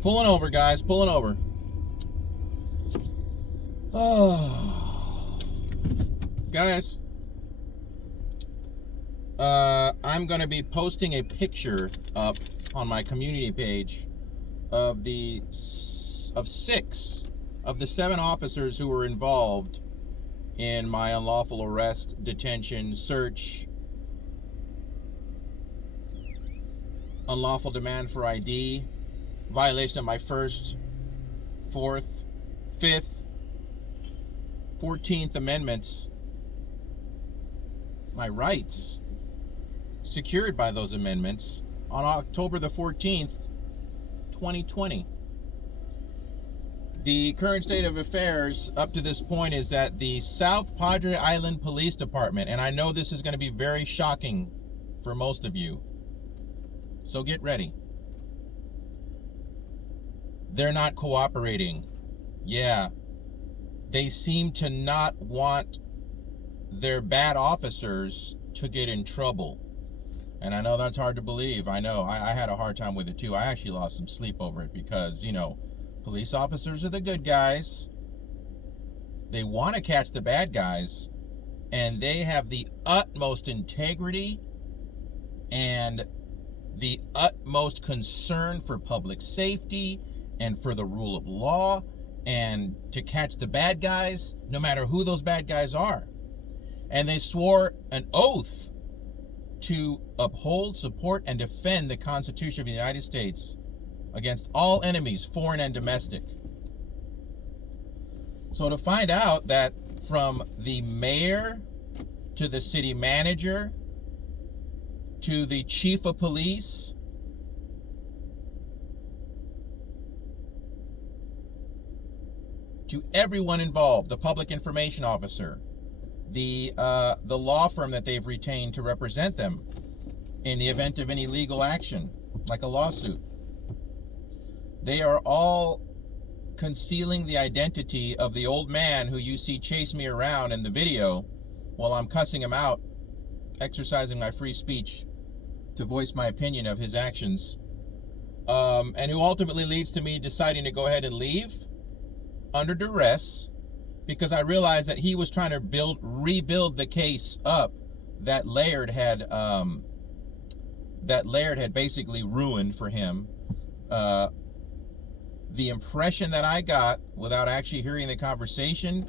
Pulling over, guys. Pulling over. Oh. Guys. I'm going to be posting a picture up on my community page of six of the 7 officers who were involved in my unlawful arrest, detention, search, unlawful demand for ID, violation of my 1st, 4th, 5th, 14th Amendments, my rights secured by those amendments on October the 14th, 2020. The current state of affairs up to this point is that the South Padre Island Police Department, and I know this is going to be very shocking for most of you, so get ready. They're not cooperating. Yeah. They seem to not want their bad officers to get in trouble. And I know that's hard to believe. I know. I had a hard time with it too. I actually lost some sleep over it because, police officers are the good guys. They want to catch the bad guys. And they have the utmost integrity and the utmost concern for public safety and for the rule of law and to catch the bad guys, no matter who those bad guys are. And they swore an oath to uphold, support, and defend the Constitution of the United States against all enemies, foreign and domestic. So to find out that from the mayor to the city manager to the chief of police to everyone involved, the public information officer, the law firm that they've retained to represent them in the event of any legal action, like a lawsuit. They are all concealing the identity of the old man who you see chase me around in the video while I'm cussing him out, exercising my free speech to voice my opinion of his actions, and who ultimately leads to me deciding to go ahead and leave under duress, because I realized that he was trying to rebuild the case up that Laird had basically ruined for him. The impression that I got without actually hearing the conversation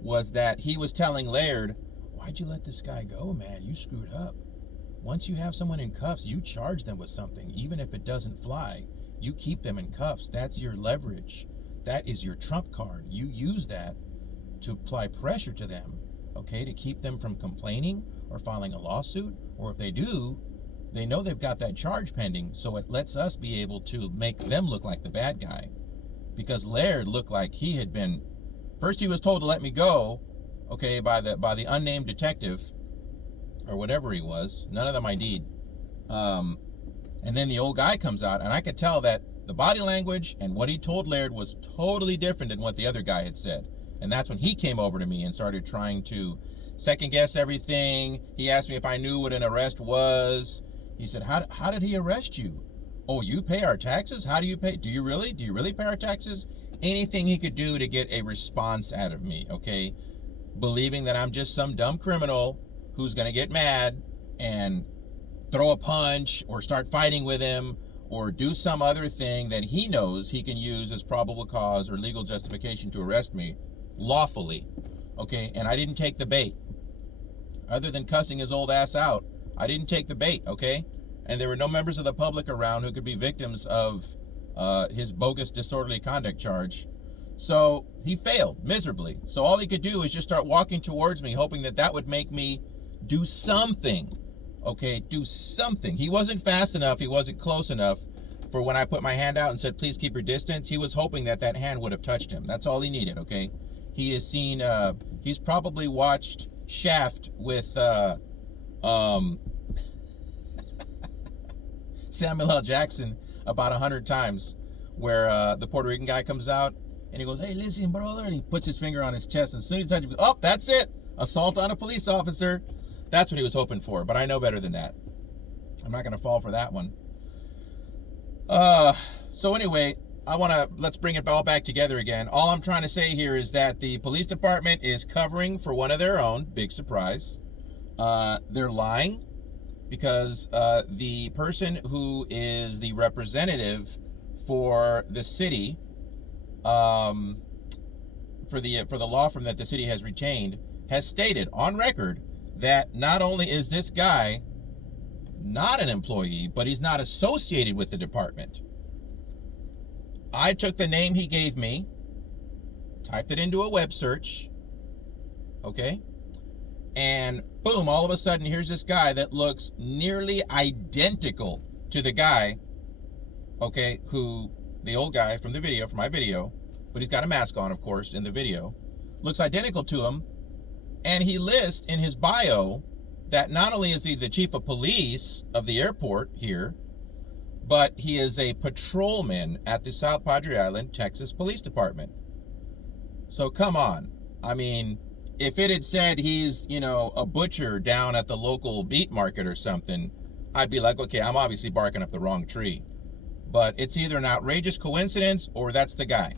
was that he was telling Laird, "Why'd you let this guy go, man? You screwed up. Once you have someone in cuffs, you charge them with something, even if it doesn't fly. You keep them in cuffs. That's your leverage. That is your trump card. You use that to apply pressure to them, okay, to keep them from complaining or filing a lawsuit. Or if they do, they know they've got that charge pending, so it lets us be able to make them look like the bad guy." Because Laird looked like he had been, first he was told to let me go, okay, by the unnamed detective, or whatever he was, none of them ID'd. And then the old guy comes out, and I could tell that the body language and what he told Laird was totally different than what the other guy had said. And that's when he came over to me and started trying to second guess everything. He asked me if I knew what an arrest was. He said, how did he arrest you? Oh, you pay our taxes? How do you pay? Do you really pay our taxes? Anything he could do to get a response out of me, okay? Believing that I'm just some dumb criminal who's going to get mad and throw a punch or start fighting with him or do some other thing that he knows he can use as probable cause or legal justification to arrest me lawfully, okay? And I didn't take the bait. Other than cussing his old ass out, I didn't take the bait, okay? And there were no members of the public around who could be victims of his bogus disorderly conduct charge. So he failed miserably. So all he could do is just start walking towards me, hoping that that would make me do something, okay? Do something. He wasn't fast enough. He wasn't close enough for when I put my hand out and said, "Please keep your distance." He was hoping that that hand would have touched him. That's all he needed, okay? He has seen, he's probably watched Shaft with Samuel L. Jackson about 100 times, where the Puerto Rican guy comes out and he goes, "Hey, listen, brother," and he puts his finger on his chest, and as soon as he touches, oh, that's it, assault on a police officer. That's what he was hoping for, but I know better than that. I'm not going to fall for that one. So anyway, let's bring it all back together again. All I'm trying to say here is that the police department is covering for one of their own. Big surprise. They're lying because the person who is the representative for the city, for the law firm that the city has retained, has stated on record that not only is this guy not an employee, but he's not associated with the department. I took the name he gave me, typed it into a web search, okay? And boom, all of a sudden, here's this guy that looks nearly identical to the guy, okay, who, the old guy from the video, from my video, but he's got a mask on, of course, in the video, looks identical to him. And he lists in his bio that not only is he the chief of police of the airport here, but he is a patrolman at the South Padre Island, Texas Police Department. So come on. I mean, if it had said he's, a butcher down at the local meat market or something, I'd be like, okay, I'm obviously barking up the wrong tree. But it's either an outrageous coincidence or that's the guy.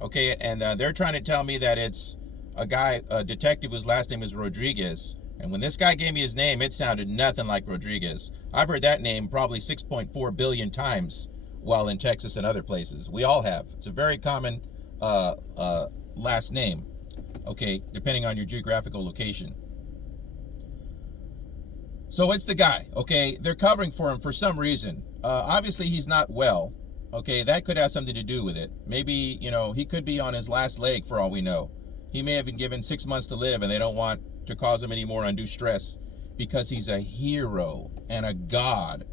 Okay, and they're trying to tell me that it's a detective whose last name is Rodriguez. And when this guy gave me his name, it sounded nothing like Rodriguez. I've heard that name probably 6.4 billion times while in Texas and other places. We all have. It's a very common last name, okay, depending on your geographical location. So it's the guy, okay? They're covering for him for some reason. Obviously, he's not well, okay? That could have something to do with it. Maybe, he could be on his last leg for all we know. He may have been given 6 months to live, and they don't want to cause him any more undue stress because he's a hero and a god.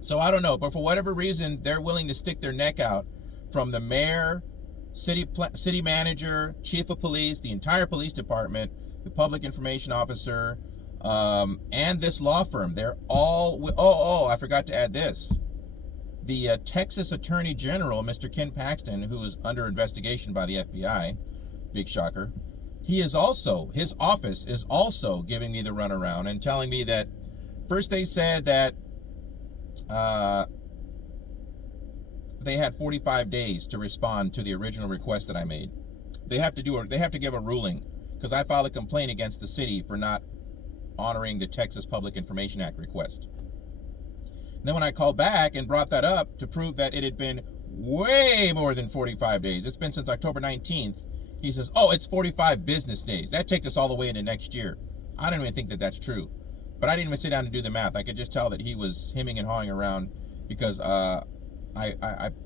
So I don't know, but for whatever reason, they're willing to stick their neck out from the mayor, city manager, chief of police, the entire police department, the public information officer, and this law firm. They're all, I forgot to add this. The Texas Attorney General, Mr. Ken Paxton, who is under investigation by the FBI, big shocker, his office is also giving me the runaround and telling me that first they said that they had 45 days to respond to the original request that I made. They have to give a ruling because I filed a complaint against the city for not honoring the Texas Public Information Act request. And then when I called back and brought that up to prove that it had been way more than 45 days, it's been since October 19th, he says, oh, it's 45 business days. That takes us all the way into next year. I don't even think that that's true. But I didn't even sit down and do the math. I could just tell that he was hemming and hawing around because I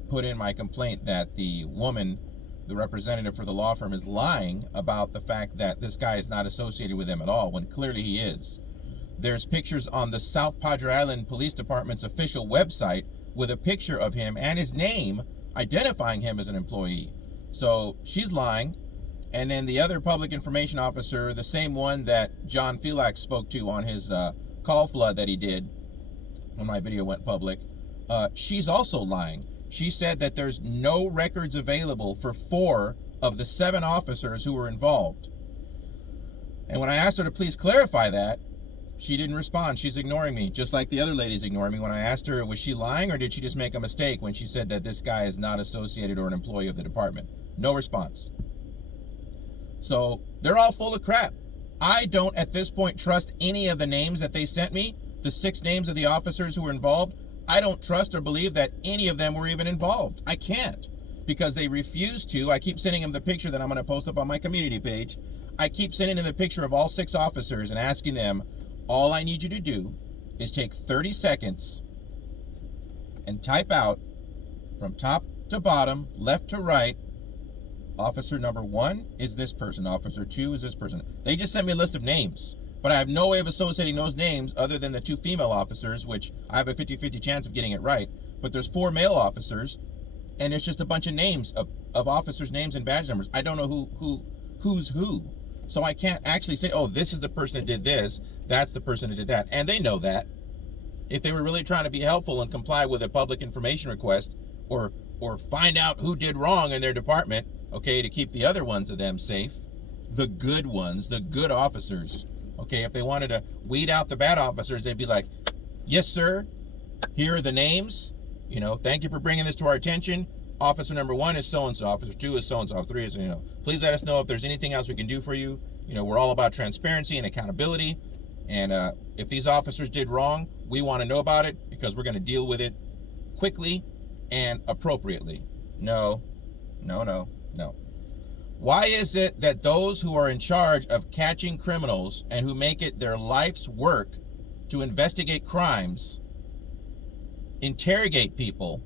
put in my complaint that the woman, the representative for the law firm, is lying about the fact that this guy is not associated with them at all, when clearly he is. There's pictures on the South Padre Island Police Department's official website with a picture of him and his name identifying him as an employee. So she's lying. And then the other public information officer, the same one that John Felix spoke to on his call flood that he did when my video went public, she's also lying. She said that there's no records available for 4 of the 7 officers who were involved. And when I asked her to please clarify that, she didn't respond. She's ignoring me, just like the other lady's ignoring me. When I asked her, was she lying or did she just make a mistake when she said that this guy is not associated or an employee of the department? No response. So they're all full of crap. I don't, at this point, trust any of the names that they sent me, the 6 names of the officers who were involved. I don't trust or believe that any of them were even involved. I can't, because they refuse to. I keep sending them the picture that I'm going to post up on my community page. I keep sending them the picture of all 6 officers and asking them, all I need you to do is take 30 seconds and type out from top to bottom, left to right, officer number 1 is this person, officer 2 is this person. They just sent me a list of names, but I have no way of associating those names other than the 2 female officers, which I have a 50-50 chance of getting it right. But there's 4 male officers, and it's just a bunch of names of officers' names and badge numbers. I don't know who's who. So I can't actually say, oh, this is the person that did this, that's the person that did that. And they know that. If they were really trying to be helpful and comply with a public information request or find out who did wrong in their department, okay, to keep the other ones of them safe, the good ones, the good officers, okay, if they wanted to weed out the bad officers, they'd be like, yes, sir, here are the names, You know, thank you for bringing this to our attention. Officer number 1 is so-and-so. Officer 2 is so-and-so. Officer 3 is, you know, please let us know if there's anything else we can do for you. You know, we're all about transparency and accountability. And if these officers did wrong, we want to know about it because we're going to deal with it quickly and appropriately. No. Why is it that those who are in charge of catching criminals and who make it their life's work to investigate crimes, interrogate people,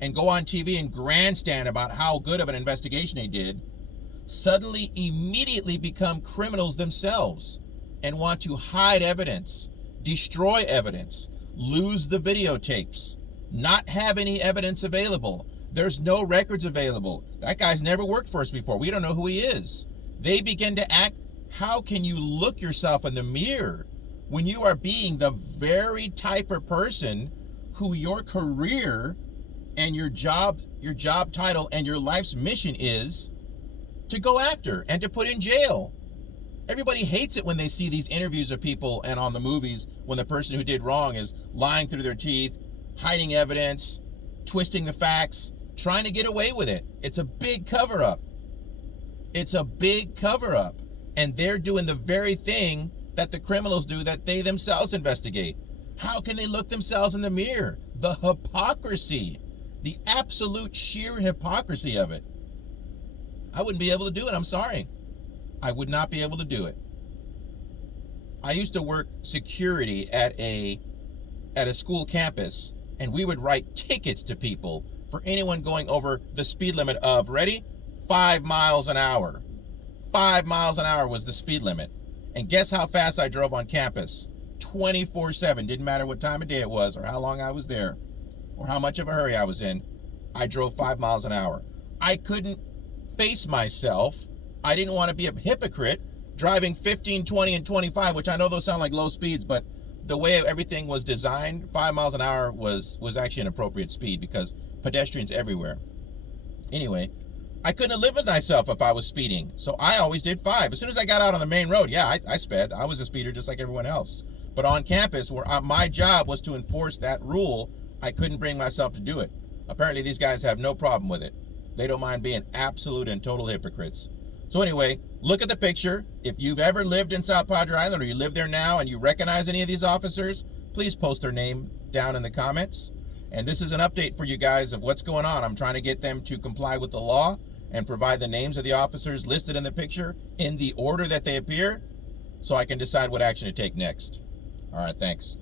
and go on TV and grandstand about how good of an investigation they did, suddenly immediately become criminals themselves and want to hide evidence, destroy evidence, lose the videotapes, not have any evidence available? There's no records available. That guy's never worked for us before. We don't know who he is. They begin to act. How can you look yourself in the mirror when you are being the very type of person who your career and your job title and your life's mission is to go after and to put in jail? Everybody hates it when they see these interviews of people and on the movies when the person who did wrong is lying through their teeth, hiding evidence, twisting the facts, trying to get away with it. It's a big cover-up. It's a big cover-up. And they're doing the very thing that the criminals do that they themselves investigate. How can they look themselves in the mirror? The hypocrisy. The absolute sheer hypocrisy of it. I wouldn't be able to do it. I'm sorry. I would not be able to do it. I used to work security at a school campus, and we would write tickets to people for anyone going over the speed limit of, ready? 5 miles an hour. 5 miles an hour was the speed limit. And guess how fast I drove on campus? 24/7. Didn't matter what time of day it was or how long I was there or how much of a hurry I was in. I drove 5 miles an hour. I couldn't face myself. I didn't want to be a hypocrite driving 15, 20, and 25, which I know those sound like low speeds, but the way everything was designed, 5 miles an hour was actually an appropriate speed because pedestrians everywhere. Anyway, I couldn't have lived with myself if I was speeding, so I always did 5. As soon as I got out on the main road, yeah, I sped. I was a speeder just like everyone else. But on campus, where my job was to enforce that rule, I couldn't bring myself to do it. Apparently, these guys have no problem with it. They don't mind being absolute and total hypocrites. So anyway, look at the picture. If you've ever lived in South Padre Island or you live there now and you recognize any of these officers, please post their name down in the comments. And this is an update for you guys of what's going on. I'm trying to get them to comply with the law and provide the names of the officers listed in the picture in the order that they appear so I can decide what action to take next. All right, thanks.